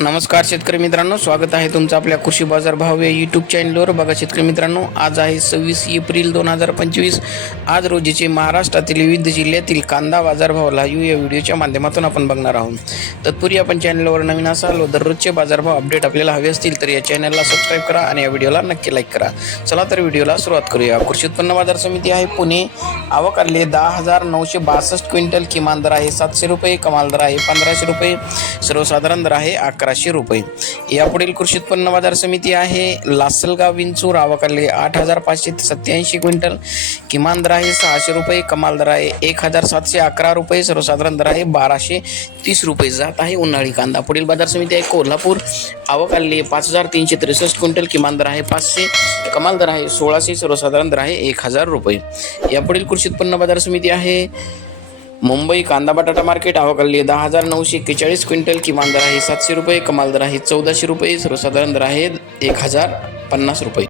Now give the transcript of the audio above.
नमस्कार शेतकरी मित्रांनो स्वागत आहे तुमचं आपल्या कृषी बाजार भाव या यूट्यूब चॅनलवर बघा शेतकरी मित्रांनो आज आहे सव्वीस एप्रिल दोन हजार पंचवीस. आज रोजीचे महाराष्ट्रातील विविध जिल्ह्यातील कांदा बाजारभाव लाईव्ह या व्हिडिओच्या माध्यमातून आपण बघणार आहोत. तत्पूर्वी आपण चॅनलवर नवीन असाल व दररोजचे बाजारभाव अपडेट आपल्याला हवे असतील तर या चॅनलला सबस्क्राईब करा आणि या व्हिडिओला नक्की लाईक करा. चला तर व्हिडिओला सुरुवात करूया. कृषी उत्पन्न बाजार समिती आहे पुणे. आवक आले दहा हजार नऊशे बासष्ट क्विंटल किमान दर आहे. सातशे रुपये कमाल दर आहे. पंधराशे रुपये सर्वसाधारण दर आहे. अकराशे रुपये. यापुढील कृषी उत्पन्न बाजार समिती आहे लासलगाव विंचूर आवक आठ हजार पाचशे सत्याऐंशी क्विंटल. किमान दर आहे सहाशे रुपये कमाल दर आहे एक हजार सातशे अकरा रुपये सर्वसाधारण दर आहे बाराशे तीस रुपये. जात आहे उन्हाळी कांदा. पुढील बाजार समिती आहे कोल्हापूर आवक आलेली पाच हजार तीनशे त्रेसष्ट क्विंटल. किमान दर आहे पाचशे कमाल दर आहे सोळाशे सर्वसाधारण दर आहे एक हजार रुपये. यापुढील कृषी उत्पन्न बाजार समिती आहे मुंबई कांदा बटाटा मार्केट आवकली दहा हजार नऊशे एक्केचाळीस क्विंटल. किमान दर आहे सातशे रुपये कमाल दर आहे चौदाशे रुपये सर्वसाधारण दर आहे एक हजार पन्नास रुपये.